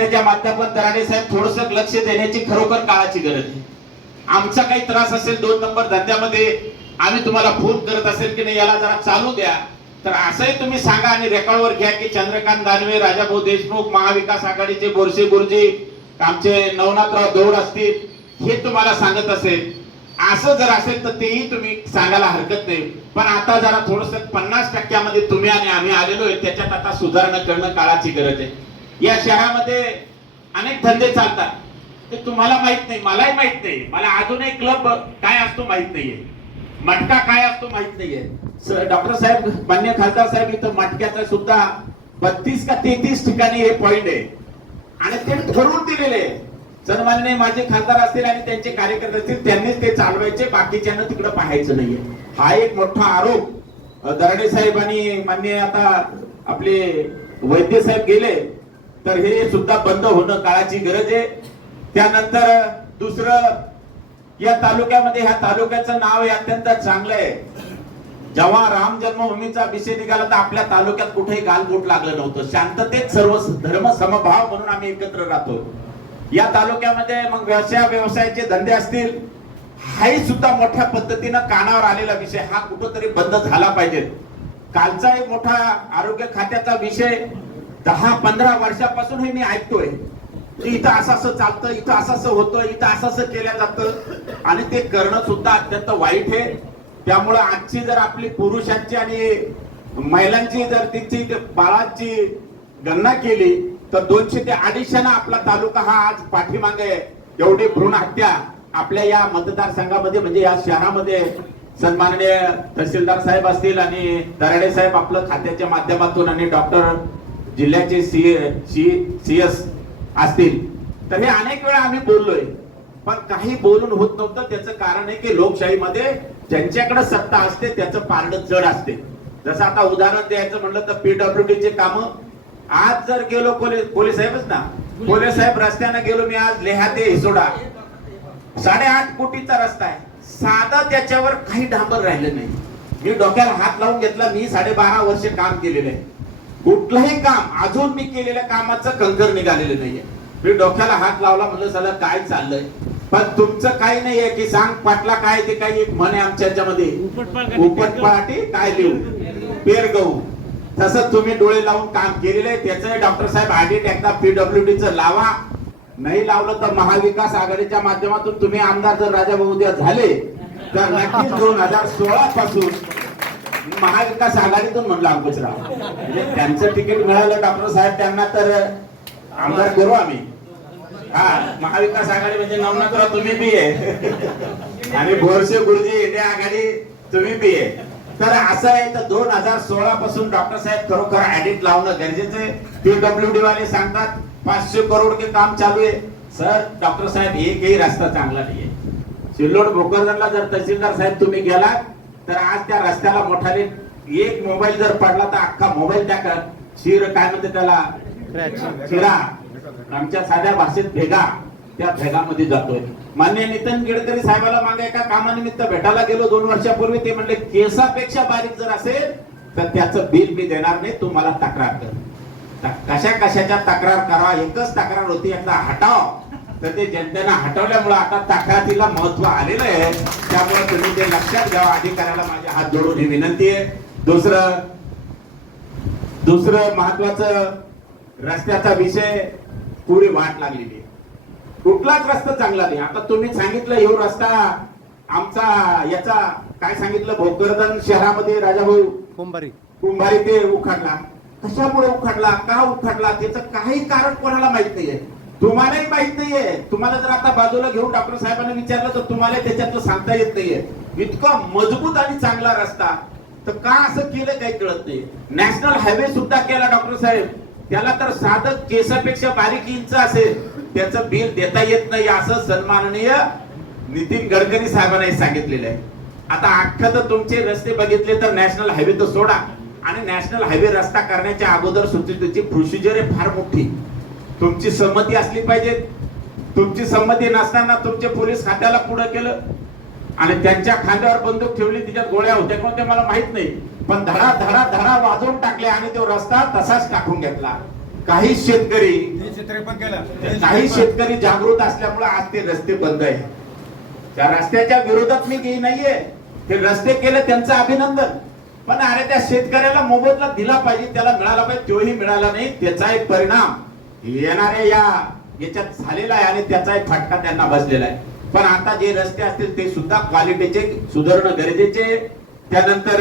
खात्याच्या माध्यमात दराडे साहेब थोडस लक्ष देण्याची खरोखर काळाची गरज आहे. आमचा काही त्रास असेल दोन नंबर धंद्यामध्ये आम्ही तुम्हाला फोन करत असेल की नाही याला जरा चालू द्या. तर असंही तुम्ही सांगा आणि रेकॉर्डवर घ्या की चंद्रकांत दानवे राजाभाऊ देशमुख महाविकास आघाडीचे बोरसे गुरुजी आमचे नवनाथराव दौड असतील हे तुम्हाला सांगत असेल. असं जर असेल तर तेही तुम्ही सांगायला हरकत नाही. पण आता जरा थोडस पन्नास टक्क्यामध्ये तुम्ही आणि आम्ही आलेलो आहे त्याच्यात आता सुधारणा करणं काळाची गरज आहे. या शहरामध्ये अनेक धंदे चालतात. ते तुम्हाला माहीत नाही मलाही माहीत नाही. मला अजूनही क्लब काय असतो माहीत नाहीये. मटका काय असतो माहीत नाहीये. डॉक्टर साहेब मान्य खासदार साहेब इथं मटक्याचा सुद्धा बत्तीस का तेहतीस ठिकाणी हे पॉइंट आहे. आणि ते ठरवून दिलेले सन्मान्य माझे खासदार असतील आणि त्यांचे कार्यकर्ते असतील त्यांनीच ते चालवायचे बाकीच्यांना तिकडे पाहायचं नाहीये. हा एक मोठा आरोप. दरडे साहेब आणि मान्य आता आपले वैद्य साहेब गेले. तर हे सुद्धा बंद होणं काळाची गरज आहे. त्यानंतर दुसरं या तालुक्यामध्ये ह्या तालुक्याचं नाव हे अत्यंत चांगलं आहे. जेव्हा राम जन्मभूमीचा विषय निघाला तर आपल्या तालुक्यात कुठेही गालबोट लागलं नव्हतं. शांततेत सर्व धर्म समभाव म्हणून आम्ही एकत्र राहतो. या तालुक्यामध्ये मग व्यवसाय व्यवसायाचे धंदे असतील हाही सुद्धा मोठ्या पद्धतीनं कानावर आलेला विषय. हा कुठंतरी बंद झाला पाहिजे. कालचा एक मोठा आरोग्य खात्याचा विषय दहा पंधरा वर्षापासून हे मी ऐकतोय की इथं असं असं चालतं इथं असं असं होतं इथं असं असं केलं जातं आणि ते करणं सुद्धा अत्यंत वाईट आहे. त्यामुळं आजची जर आपली पुरुषांची आणि महिलांची जर तिची बाळाची बाळांची गणना केली तर दोनशे ते अडीचशे ना आपला तालुका हा आज पाठीमागे एवढी भ्रूण हत्या आपल्या या मतदारसंघामध्ये म्हणजे या शहरामध्ये सन्माननीय तहसीलदार साहेब असतील आणि दराडे साहेब आपलं खात्याच्या माध्यमातून आणि डॉक्टर जिल्ह्याचे सी सी सी एस असतील. तर हे अनेक वेळा आम्ही बोललोय. पण काही बोलून होत नव्हतं. त्याचं कारण आहे की लोकशाहीमध्ये ज्यांच्याकडे सत्ता असते त्याचं पारड जड असते. जसं आता उदाहरण द्यायचं म्हणलं तर पीडब्ल्यूडी चे काम. आज जर गेलो पोलीस पोलीस साहेबच ना. पोलीस साहेब रस्त्याने गेलो मी आज लेहा ते हिसोडा. साडेआठ कोटीचा रस्ता आहे. साधा त्याच्यावर काही डांबर राहिलं नाही. मी डोक्याला हात लावून घेतला मी साडेबारा वर्ष काम केलेलं आहे. कुठलंही काम अजून मी केलेल्या कामाचं कंकर निघालेलं नाहीये. मी डोक्याला हात लावला म्हणलं सगळं काय चाललंय? पण तुमचं काही नाहीये की सांग पाटला काय ते काही एक म्हणे आमच्या याच्यामध्ये. उपटपाटी काय लिहू? पेर गहू तसं तुम्ही डोळे लावून काम केलेलं आहे त्याचं डॉक्टर साहेब ऑडिट एकदा पीडब्ल्यूडी च लावा. नाही लावलं तर महाविकास आघाडीच्या माध्यमातून तुम्ही आमदार जर राजा उद्या झाले तर नक्कीच दोन हजार सोळा पासून महाविकास आघाडीतून म्हणलं अंकुशराव म्हणजे त्यांचं तिकीट मिळालं डॉक्टर साहेब त्यांना तर आमदार करू आम्ही. हा महाविकास आघाडी म्हणजे नवनाथराव तुम्ही बी आहे आणि भोरसे गुरुजी इंडिया आघाडी तुम्ही बी आहे तर असं आहे तर दोन हजार सोळा पासून डॉक्टर साहेब खरोखर ऍडिट लावणं गरजेचं डब्ल्यू पीडब्ल्यूडी वाले सांगतात पाचशे करोड के काम चालू आहे. सर डॉक्टर साहेब एकही रस्ता चांगला नाहीये. सिल्लोड भोकरदनला जर तहसीलदार साहेब तुम्ही गेलात तर आज त्या रस्त्याला मोठाले एक मोबाईल जर पडला तर अख्खा मोबाईल त्या शिर काय म्हणते त्याला? शिरा. आमच्या साध्या भाषेत भेगा. त्या भेगामध्ये जातोय. मान्य नितीन गडकरी साहेबाला मागे एका कामानिमित्त भेटायला गेलो. दोन वर्षापूर्वी ते म्हणले केसापेक्षा बारीक जर असेल तर त्याचं बिल मी देणार नाही. तू मला तक्रार कर. कशा कशाच्या तक्रार करा? एकच तक्रार होती एकदा हटाव. तर ते जनतेनं हटवल्यामुळे आता तक्रारीला महत्त्व आलेलं आहे. त्यामुळे तुम्ही लक्षात घ्यावं अधिकाऱ्याला माझ्या हात जोडून ही विनंती आहे. दुसरं दुसरं महत्वाचं रस्त्याचा विषय पुरी वाट लागलेली आहे. कुठलाच रस्ता चांगला नाही? आता तुम्ही सांगितलं ह्यो रस्ता आमचा याचा काय सांगितलं? भोकरदन शहरामध्ये राजाभाऊ कुंभारी. कुंभारी ते उखाडला. कशामुळे उखाडला? का उखाडला? त्याचं काही कारण कोणाला माहीत नाहीये. तुम्हालाही माहीत नाहीये. तुम्हाला जर आता बाजूला घेऊन डॉक्टर साहेबांना विचारलं तर तुम्हाला त्याच्यातलं सांगता येत नाहीये. इतका मजबूत आणि चांगला रस्ता. तर का असं केलं काही कळत नाही. नॅशनल हायवे सुद्धा केला डॉक्टर साहेब. त्याला तर साधं केसापेक्षा बारीक इंच असेल. त्याचं बिल देता येत नाही असं सन्माननीय नितीन गडकरी साहेबांनी सांगितलेलं आहे. आता अख्खा तर तुमचे रस्ते बघितले तर नॅशनल हायवे तर सोडा. आणि नॅशनल हायवे रस्ता करण्याच्या अगोदर सुद्धा प्रोसिजर आहे फार मोठी. तुमची संमती असली पाहिजे. तुमची संमती नसताना तुमचे पोलीस खात्याला पुढे केलं. आणि त्यांच्या खांद्यावर बंदूक ठेवली तिच्यात गोळ्या होत्या किंवा ते मला माहीत नाही. पण धडा धडा धडा वाजवून टाकले आणि तो रस्ता तसाच टाकून घेतला. काही शेतकरी काही शेतकरी जागृत असल्यामुळे आज ते रस्ते बंद आहे त्या रस्त्याच्या विरोधात मी नाहीये. ते रस्ते केले त्यांचं अभिनंदन. पण अरे त्या शेतकऱ्याला मोबदला दिला पाहिजे त्याला मिळाला पाहिजे तोही मिळाला नाही त्याचा एक परिणाम. येणाऱ्या या याच्यात झालेला आहे आणि त्याचा एक फटका त्यांना बसलेला आहे. पण आता जे रस्ते असतील ते सुद्धा क्वालिटीचे सुधारणं गरजेचे. त्यानंतर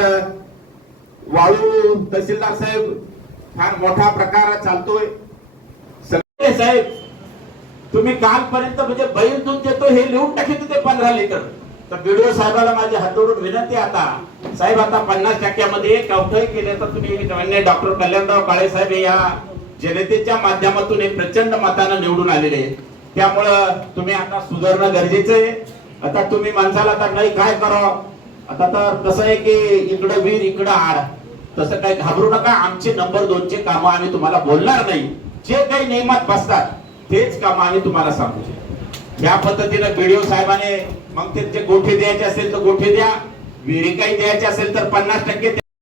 वाळू तहसीलदार साहेब फार मोठा प्रकार चालतोय. सगळे साहेब तुम्ही कालपर्यंत म्हणजे बैल दूध देतो हे लिहून टाकित होते पंधरा लिटर. तर बीडीओ साहेबाला माझी हातोडून विनंती आता. साहेब आता पन्नास टक्क्यामध्ये कवठही केले तर तुम्ही डॉक्टर कल्याणराव काळे साहेब या जनतेच्या माध्यमातून एक प्रचंड मतानं निवडून आलेले. आहे. त्यामुळं तुम्ही आता सुधारणं गरजेचं आहे. आता तुम्ही माणसाला आता नाही काय करा आता तर कसं आहे की इकडं वीर इकडं आड. तसं काही घाबरू नका आमचे नंबर दोनचे कामं आम्ही तुम्हाला बोलणार नाही. जे काही नियमात बसतात तेच कामं आम्ही तुम्हाला सांगू या पद्धतीनं बीडीओ साहेबाने मग त्यांचे गोठे द्यायचे असेल तर गोठे द्या. विहिरी काही द्यायचे असेल तर पन्नास टक्के द्या.